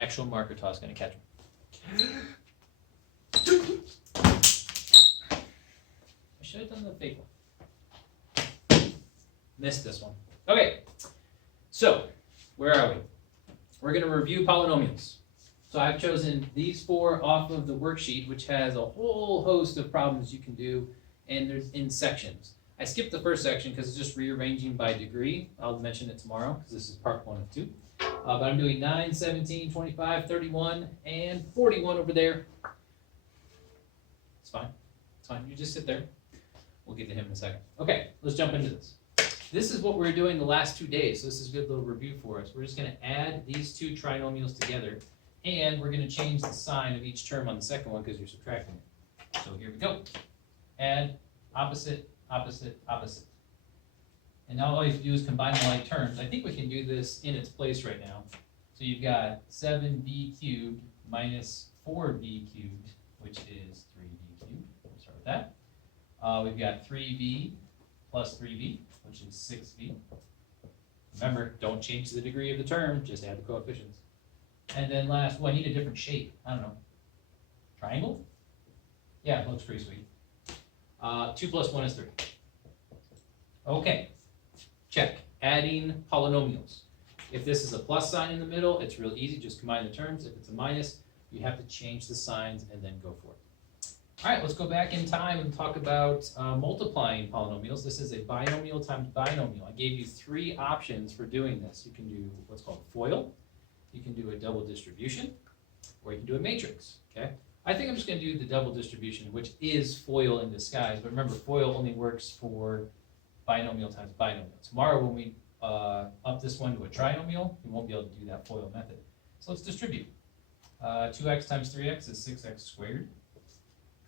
Actual marker toss gonna catch him. I should have done the fake one. Missed this one. Okay, so where are we? We're gonna review polynomials. So I've chosen these 4 off of the worksheet, which has a whole host of problems you can do, and there's in sections. I skipped the first section because it's just rearranging by degree. I'll mention it tomorrow because this is part 1 of 2. But I'm doing 9, 17, 25, 31, and 41 over there. It's fine. It's fine. You just sit there. We'll get to him in a second. Okay, let's jump into this. This is what we're doing the last 2 days. So this is a good little review for us. We're just going to add these 2 trinomials together, and we're going to change the sign of each term on the second one because you're subtracting it. So here we go. Add opposite, opposite, opposite. And now all you have to do is combine the like terms. I think we can do this in its place right now. So you've got 7b cubed minus 4b cubed, which is 3b cubed. We'll start with that. We've got 3b plus 3b, which is 6b. Remember, don't change the degree of the term, just add the coefficients. And then last, well, I need a different shape. I don't know. Triangle? Yeah, it looks pretty sweet. 2 plus 1 is 3. Okay. Check. Adding polynomials. If this is a plus sign in the middle, it's real easy. Just combine the terms. If it's a minus, you have to change the signs and then go for it. All right, let's go back in time and talk about multiplying polynomials. This is a binomial times binomial. I gave you 3 options for doing this. You can do what's called FOIL. You can do a double distribution, or you can do a matrix. Okay. I think I'm just going to do the double distribution, which is FOIL in disguise. But remember, FOIL only works for binomial times binomial. Tomorrow when we up this one to a trinomial, we won't be able to do that FOIL method. So let's distribute. 2x times 3x is 6x squared.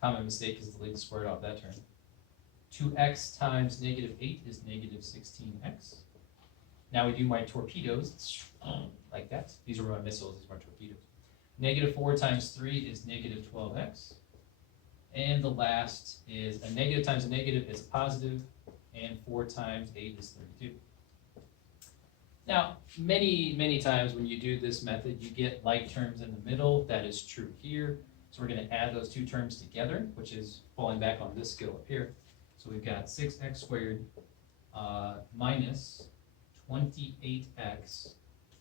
Common mistake is to leave the square root off that term. 2x times negative 8 is negative 16x. Now we do my torpedoes, like that. These are my missiles, these are my torpedoes. Negative 4 times 3 is negative 12x. And the last is a negative times a negative is a positive, and 4 times 8 is 32. Now, many times when you do this method, you get like terms in the middle. That is true here. So we're going to add those 2 terms together, which is falling back on this skill up here. So we've got 6x squared minus 28x,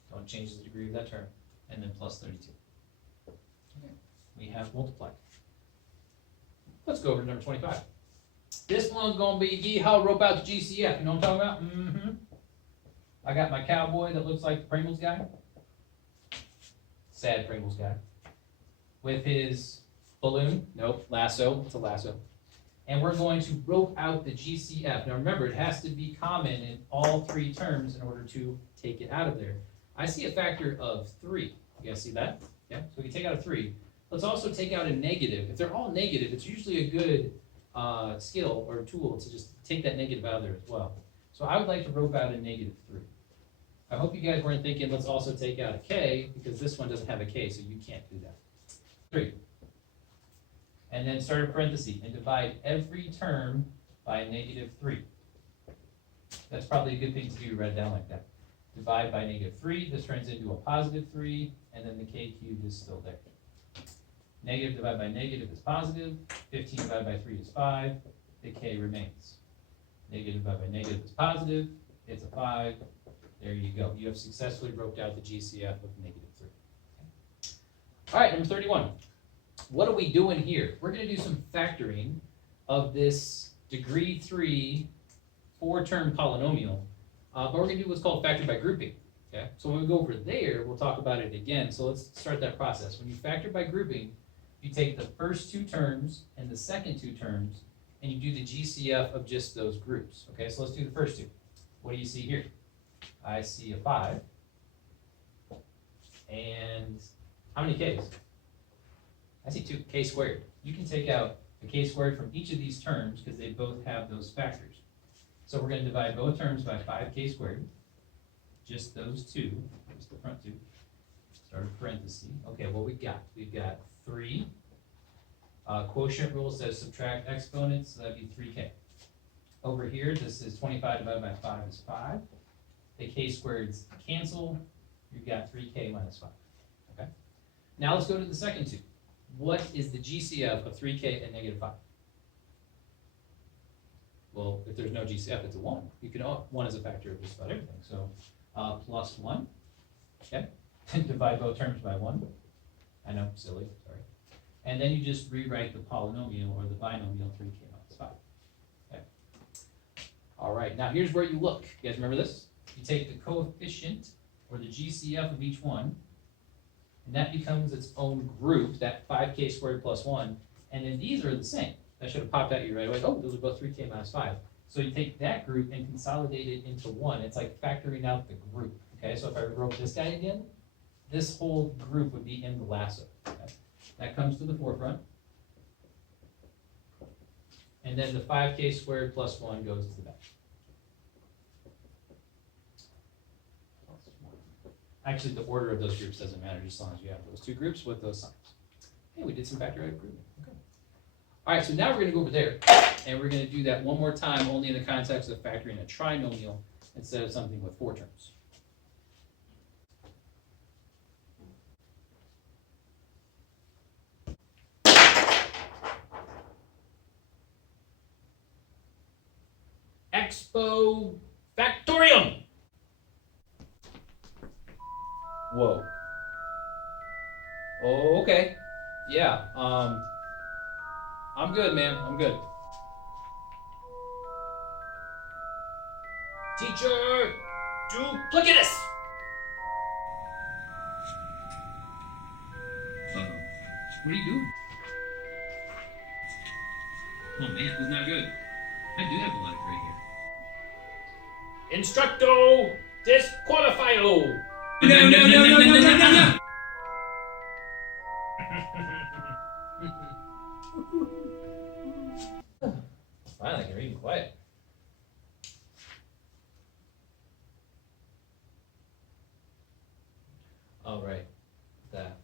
don't change the degree of that term, and then plus 32. Okay. We have multiplied. Let's go over to number 25. This one's going to be yeehaw, rope out the GCF. You know what I'm talking about? Mm-hmm. I got my cowboy that looks like the Pringles guy. Sad Pringles guy. With his balloon. Nope, lasso. It's a lasso. And we're going to rope out the GCF. Now remember, it has to be common in all 3 terms in order to take it out of there. I see a factor of 3. You guys see that? Yeah, so we can take out a 3. Let's also take out a negative. If they're all negative, it's usually a good skill or tool to just take that negative out of there as well. So I would like to rope out a negative 3. I hope you guys weren't thinking, let's also take out a k, because this one doesn't have a k, so you can't do that. 3. And then start a parenthesis and divide every term by a negative 3. That's probably a good thing to do, write it down like that. Divide by negative 3, this turns into a positive 3, and then the k cubed is still there. Negative divided by negative is positive, 15 divided by 3 is 5, the k remains. Negative divided by negative is positive, it's a 5, there you go. You have successfully roped out the GCF of negative 3. Okay. All right, number 31. What are we doing here? We're going to do some factoring of this degree 3 4-term polynomial, but we're going to do what's called factor by grouping. Okay? So when we go over there, we'll talk about it again. So let's start that process. When you factor by grouping, you take the first 2 terms and the second 2 terms, and you do the GCF of just those groups. Okay, so let's do the first 2. What do you see here? I see a 5. And how many k's? I see 2, k squared. You can take out the k squared from each of these terms because they both have those factors. So we're going to divide both terms by 5k squared. Just those 2, just the front 2. Start a parenthesis. Okay, what we got? We've got 3. Quotient rule says subtract exponents, so that'd be 3k. Over here, this is 25 divided by 5 is 5. The k squareds cancel. You've got 3k minus 5. Okay. Now let's go to the second two. What is the GCF of 3k and negative 5? Well, if there's no GCF, it's a 1. You can, 1 is a factor of just about everything. So plus 1, okay? Divide both terms by 1. I know, silly, sorry. And then you just rewrite the polynomial or the binomial 3k minus 5. Okay. All right, now here's where you look. You guys remember this? You take the coefficient or the GCF of each one, and that becomes its own group, that 5k squared plus 1, and then these are the same. That should have popped out at you right away. Oh, those are both 3k minus 5. So you take that group and consolidate it into 1. It's like factoring out the group. Okay, so if I wrote this guy again, this whole group would be in the lasso. Okay? That comes to the forefront. And then the 5k squared plus 1 goes to the back. Actually, the order of those groups doesn't matter, just as long as you have those two groups with those signs. Hey, we did some factorized grouping. Okay. All right, so now we're going to go over there, and we're going to do that one more time, only in the context of factoring a trinomial instead of something with 4 terms. Expo Factorium! Whoa. Oh, okay. Yeah, I'm good, man. I'm good. Teacher, duplicitous! Uh-oh. What are you doing? Oh, man, this is not good. I do have a lot of gray hair. Instructo disqualifio! No. Finally, you're even quiet. All right, that.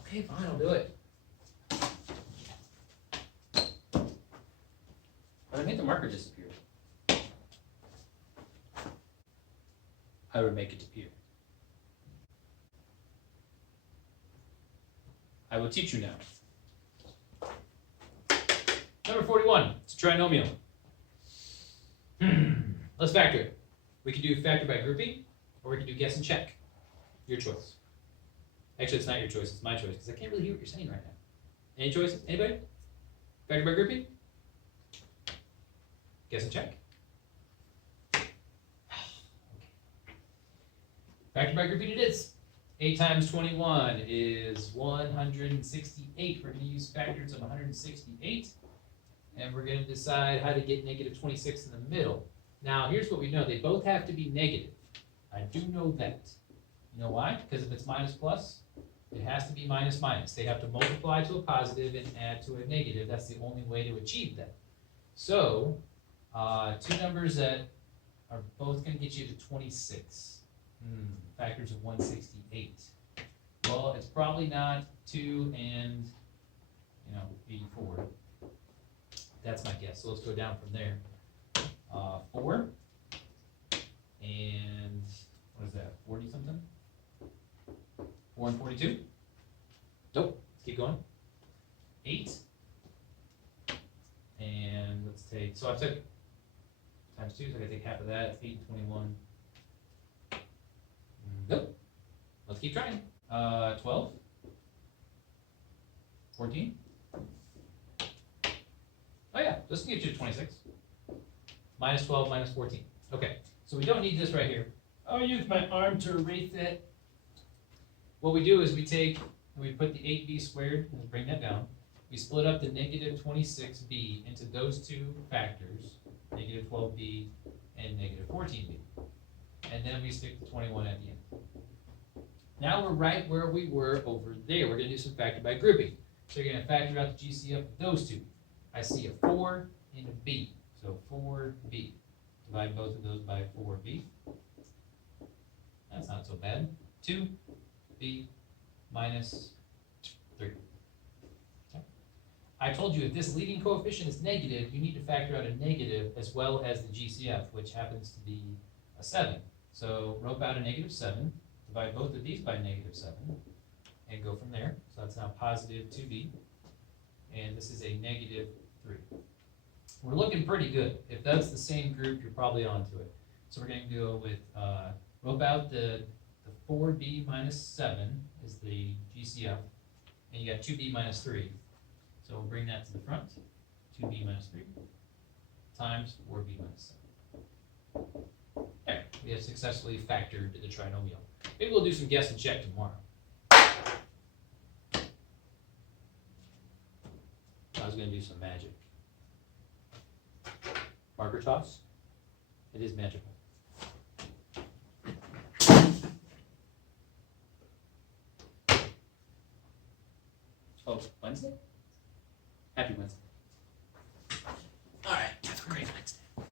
Okay, fine, I'll do it. But I made the marker disappear. I would make it appear. I will teach you now. Number 41, it's a trinomial. Let's factor it. We can do factor by grouping, or we can do guess and check. Your choice. Actually, it's not your choice, it's my choice, because I can't really hear what you're saying right now. Any choices? Anybody? Factor by grouping? Guess and check? Factor by grouping it is. 8 times 21 is 168. We're going to use factors of 168. And we're going to decide how to get negative 26 in the middle. Now, here's what we know. They both have to be negative. I do know that. You know why? Because if it's minus plus, it has to be minus minus. They have to multiply to a positive and add to a negative. That's the only way to achieve that. So, two numbers that are both going to get you to 26. Factors of 168. Well, it's probably not 2 and 84. That's my guess. So let's go down from there. 4 and what is that? 40 something? 4 and 42? Nope. Let's keep going. 8 and let's take. So I took times 2. So I gotta take half of that. It's 8 and 21. Nope. Let's keep trying. 12. 14. Oh yeah, this can get you to 26. Minus 12, minus 14. Okay, so we don't need this right here. I'll use my arm to erase it. What we do is we take, and we put the 8b squared, and bring that down. We split up the negative 26b into those two factors, negative 12b and negative 14b. And then we stick the 21 at the end. Now we're right where we were over there. We're going to do some factor by grouping. So you're going to factor out the GCF of those two. I see a 4 and a b. So 4b. Divide both of those by 4b. That's not so bad. 2b minus 3. Okay. I told you if this leading coefficient is negative, you need to factor out a negative as well as the GCF, which happens to be a 7. So rope out a -7, divide both of these by -7, and go from there. So that's now positive 2b, and this is a -3. We're looking pretty good. If that's the same group, you're probably onto it. So we're going to go with rope out the 4b minus 7 is the GCF, and you got 2b minus 3. So we'll bring that to the front, 2b minus 3 times 4b minus 7. There, we have successfully factored the trinomial. Maybe we'll do some guess and check tomorrow. I was going to do some magic. Marker toss. It is magical. Oh, Wednesday? Happy Wednesday.